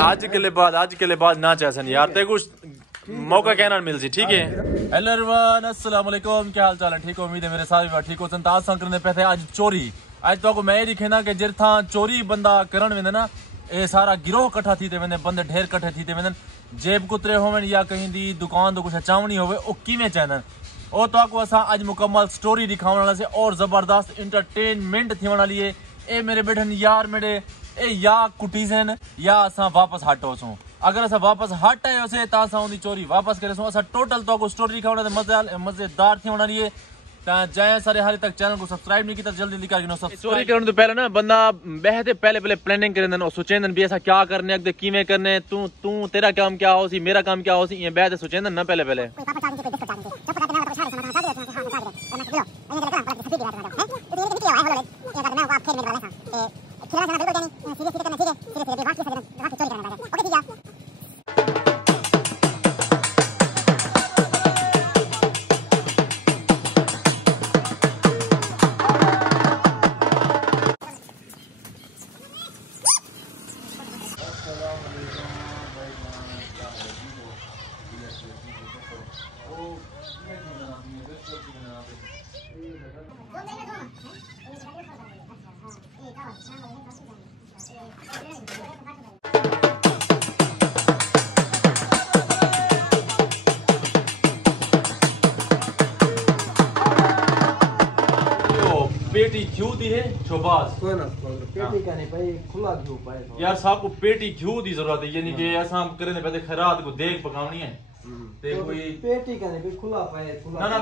आज के लिए बाद ना चाहसन यार ते कुछ मौका कहना मिल सी ठीक है। हेलो एवरीवन, अस्सलाम वालेकुम, क्या हाल चाल है? ठीक हो? उम्मीद है मेरे साथ भी ठीक हो। संताज करने पे थे आज चोरी। आज तो मैं दिखे ना कि जिर था चोरी बंदा करण वेंदे ना ये सारा गिरोह कट्ठा थी वेंदे, बंदे ढेर कट्ठे थी वेंदे, जेब कुतरे होवन या कहीं दी दुकान तो कुछ अचावनी होवे ओ किवें चैनल ओ तो आपको असा आज मुकम्मल स्टोरी दिखाने वाला से और जबरदस्त एंटरटेनमेंट थी वाली है। ए मेरे बेटन यार मेरे ए या कुटीजन या असा वापस हटो सो, अगर असा वापस हट आए से ता असा उनकी चोरी वापस करे सो। असा टोटल तो आपको स्टोरी दिखाने मजेदार थी वाली है। जाए सारे हाल तक चैनल को सब्सक्राइब नहीं किया जल्दी लिखा गिनो सब। चोरी करने तो पहले ना बंदा बहते पहले प्लानिंग करे और सोचेंदन भी ऐसा क्या करने अगदे किवें करने तू तू तेरा काम क्या हो सी मेरा काम क्या हो सी ये बहते सोचेंदन ना पहले पेटी घ्यू दी है शोबाज पेटी का नहीं भाई खुला घ्यू पाए यार साहब को पेटी घ्यू दी जरूरत है, यानी कि ऐसा हम करे पहले खैरात को देख पकावनी है ते कोई पेटी का नहीं भाई खुला पाए ना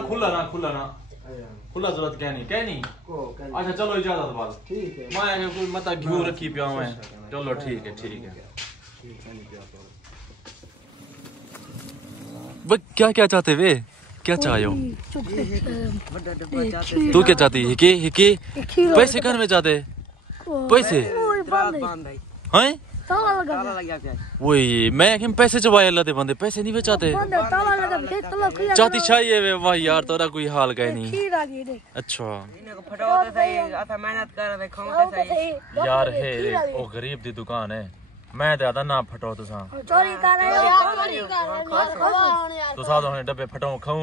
खुला जरूरत क्या नहीं अच्छा चलो इजाजत बात ठीक है। मैं कोई मता घ्यू रखी पिया मैं चलो ठीक है क्या क्या चाहते वे क्या चाहो तू क्या चाहती हिके पैसे घर में जाते पैसे हैं वही मैं कि पैसे चबाए अल्लाह दे बंदे पैसे नहीं बेचाते चाहती चाहिए वे वाह यार तोरा कोई हाल गए नहीं अच्छा यार है ओ गरीब दी दुकान है मैं ज्यादा ना फटो तुसा चोरी कर रहे तुसा तो डब्बे फटो खाऊं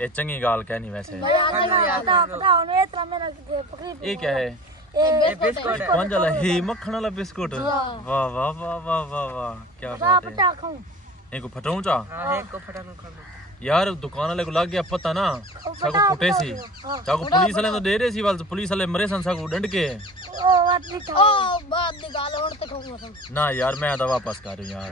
ये चंगी गाल कहनी वैसे ये क्या है कौन जला हे मक्खन वाला बिस्कुट वाह वाह वाह वाह वाह वाह क्या बात है एक को फटाऊं चा यार दुकान वाले को लग गया पता ना साको कुटे सी साको पुलिस वाले तो दे रहे सी वाल पुलिस वाले मरे सन साको डंड के बात निकाल और ते खाऊंगा ना यार मैं आधा वापस कर रही यार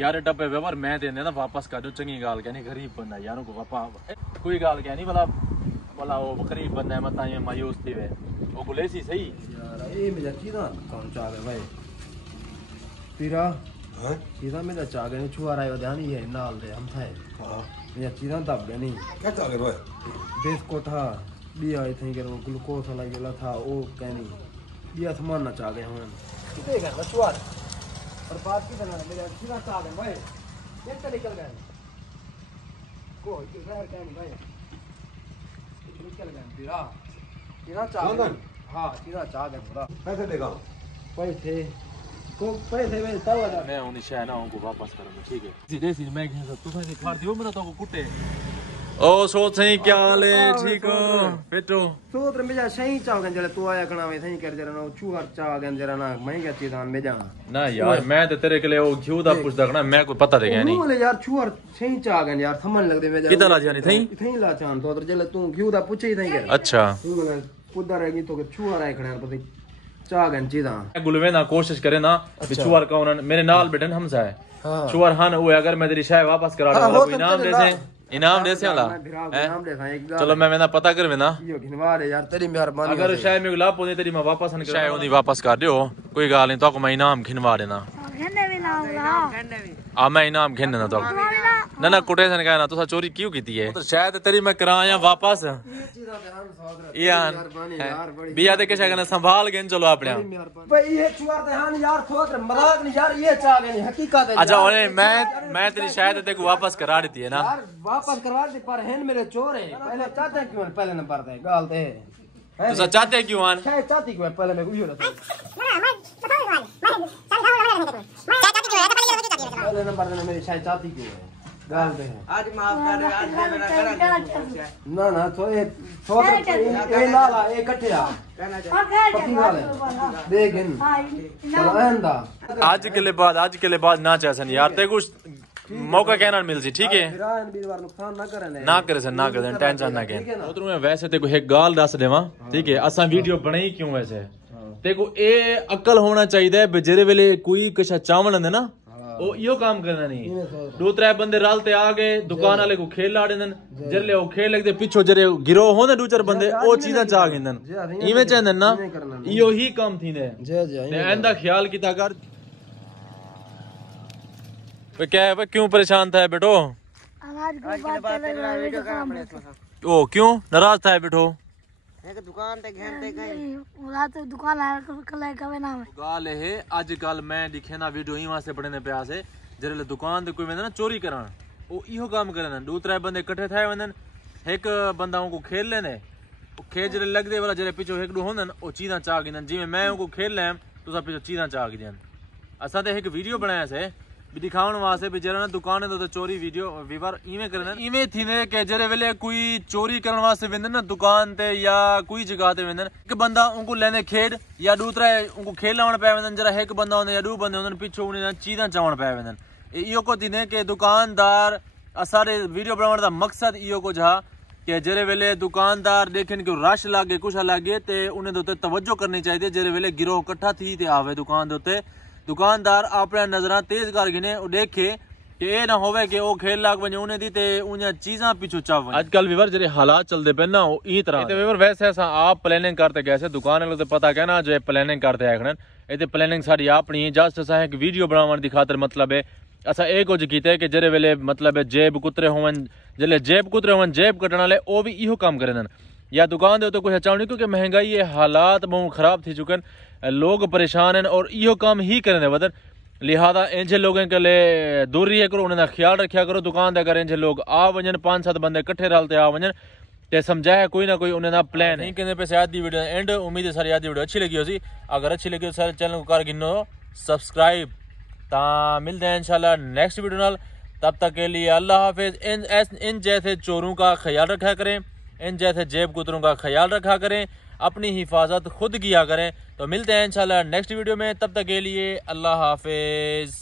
यार डब्बे व्यवहार मैं देने ना वापस कर दो चंगी गाल कहनी गरीब बंदा यारों को वापस कोई गाल कहनी भला वो गरीब बंदा है मता ये मायूस थी वे वो गुलेसी सही यार ये मेरा चीज़ा कौन चाह गए भाई तेरा हां चीज़ा मेरा चाह गए छुआ रहा है ध्यान ही है नाल दे हम थे मेरा चीज़ा दब गए नहीं क्या चाह गए भाई बिस्कुट था दिया आई थी कि वो ग्लूकोज वाला गेला था वो कहनी दिया सामान ना चाह गए हम कितने घर बचवा और बात की तरह मेरा चीज़ा चाह गए भाई ये तो निकल गए को इधर कहनी भाई निकल गए तेरा चीज़ा चाह गए हां चीज़ा चाह गए पूरा पैसे देगा पैसे को पैसे में तब लगा मैं उन्हीं शहर ना उनको वापस करूंगा ठीक है सीधे सीधे मैं कह सकता हूं दिखा दियो मेरा तो को कुटे ओ सोच सही क्या हाल है ठीक हो बेटो सोच मेजा सही चाह गए जले तू आया कना में सही कर जरा ना चूहर चाह गए जरा ना महंगा चीज़ में जा ना यार मैं तो तेरे के लिए वो घ्यू दा पूछ दकना मैं को पता दे गया नहीं बोले यार चूहर सही चाह गए यार समझ लग दे मेजा किधर ला जानी थई थई ला चान तो जले तू घ्यू दा पूछे ही थई अच्छा तू पुदर रहेगी तो के चूहर आए खड़ा पता चाह गए चीज़ा गुलवे ना कोशिश करे ना चूहर का मेरे नाल बेटन हमसा है चूहर हां वो अगर मैं तेरी शाय वापस करा दूंगा कोई इनाम दे से वाला चलो मैं ना पता कर ना यो घिनवा दे यार तेरी मेहरबानी अगर शाय में लाभ होने तेरी मैं वापस नहीं शाय होनी वापस कर दियो कोई गाल नहीं तो को मैं इनाम घिनवा देना आ मैं इनाम घिन ना तो ना कुटे से कहना तो चोरी क्यों की है तो शायद तेरी मैं कराया वापस यार बिया दे कैसा करना संभाल के चलो अपने भाई ये चुआर दहान यार थोक मजाक नहीं यार ये चाह गई हकीकत है। अच्छा ओने मैं तेरी शायद तेरे को वापस करा देती है ना यार वापस करवा दे पर हैं मेरे चोर है पहले चाहते क्यों पहले नंबर दे गाल दे तो सच चाहते क्यों आन शायद चाहती क्यों पहले मैं उयो रहता पहले नंबर देना मेरी शायद चाहती क्यों है गाल दे आज माफ कर दे आज दे मेरा करा ना ना तो ये थोक ये लाला ये इकट्ठे आ कहना पक्की गाल है देख इन चलो आंदा आज के लिए बाद ना चाहसन यार तेरे को मौका कहना मिल सी ठीक है नुकसान ना करे ना करे टेंशन ना के उधर में वैसे तेरे को एक गाल दस देवा ठीक है असा वीडियो बनाई क्यों वैसे तेरे को ए अकल होना चाहिए जेरे वेले कोई किसा चावल है ना ओ यो काम करना नहीं दो त्रै बंदे रलते आ गए दुकान वाले को खेल लाड़े दन जरले ओ खेल लगदे पिछो जरे गिरो होंदे दो चार बंदे ओ चीजां चाह गिंदन इवें चंदन ना इयो ही काम थींदे ते एंदा ख्याल कीता कर वे क्या है वे क्यों परेशान था बेटो अनाज को बात कर रहा है ओ क्यों नाराज था बेटो एक दुकान ते घंटे गए रात दुकान आया कल कवे नाम गाल है आज कल मैं दिखे ना वीडियो ही वहां से पढ़ने पे आसे जरे दुकान ते कोई वेंदा ना चोरी करन ओ इहो काम करन दो त्रै बंदे इकट्ठे थाए वंदन एक बंदा को खेल लेने ओ खेल जरे लग दे वाला जरे पिछो एक दो होंदन ओ चीजा चाह गिंदन जिवें मैं को खेल लेम तो सब पिछो चीजा चाह गिंदन असा ते एक वीडियो बनाया से भी दिखावन वास्ते भी जरा ना दुकान तो चोरी वीडियो विवर इवें करन इवें थीने के जरे वेले कोई चोरी करन वास्ते वेंदन ना दुकान ते या कोई जगह ते वेंदन एक बंदा उनको लेने खेड या दूसरा उनको खेल लावन पे वेंदन जरा एक बंदा होंदे या दो बंदे होंदन पिछो उन्हें चीजा चावण पे वेंदन इयो को थीने के दुकानदार सारे वीडियो बनावन दा मकसद इयो को जा के जरे वेले दुकानदार देखें कि रश लागे कुछ लागे ते उन्हें दोते तवज्जो करनी चाहिए जरे वेले गिरोह इकट्ठा थी ते आवे दुकान दोते दुकानदार अपना नजर तेज कर गिने देखे कि ए ना होवे कि ओ खेल लाग वने उन्हें दी ते उन्हें चीजा पिछो चाव आजकल विवर जरे हालात चलदे पे ना ओ ई तरह ते विवर वैसे ऐसा आप प्लानिंग करते कैसे दुकान वाले तो पता कहना जो प्लानिंग करते आखन ए प्लानिंग साडी अपनी जस्ट असा एक वीडियो बनावन दी खातिर मतलब है असा एक कुछ कीते कि जरे वेले मतलब है जेब कुतरे होवन जले जेब कुतरे होवन जेब कटण वाले ओ भी इहो काम करेन या दुकान दे तो कुछ अच्छा नहीं क्योंकि महंगाई ये हालात बहुत खराब थी चुकन लोग परेशान हैं और इहो काम ही करें वदन लिहाजा इंजे लोगों के लिए दूरी है करो उन्हें ख्याल रखा करो दुकान दे अगर इंजे लोग आ वजन 5-7 बंदे इकट्ठे रलते आ वजन ते समझाया कोई ना कोई उन्हें ना प्लान है कहने पे शायद दी वीडियो एंड उम्मीद है सारी याद वीडियो अच्छी लगी होगी अगर अच्छी लगी हो सारे चैनल को कर गिनो सब्सक्राइब ता मिलते हैं इंशाल्लाह नेक्स्ट वीडियो नाल तब तक के लिए अल्लाह हाफिज इन जैसे चोरों का ख्याल रखा करें इन जैसे जेब कुतरों का ख्याल रखा करें अपनी हिफाजत खुद किया करें तो मिलते हैं इंशाल्लाह नेक्स्ट वीडियो में तब तक के लिए अल्लाह हाफिज।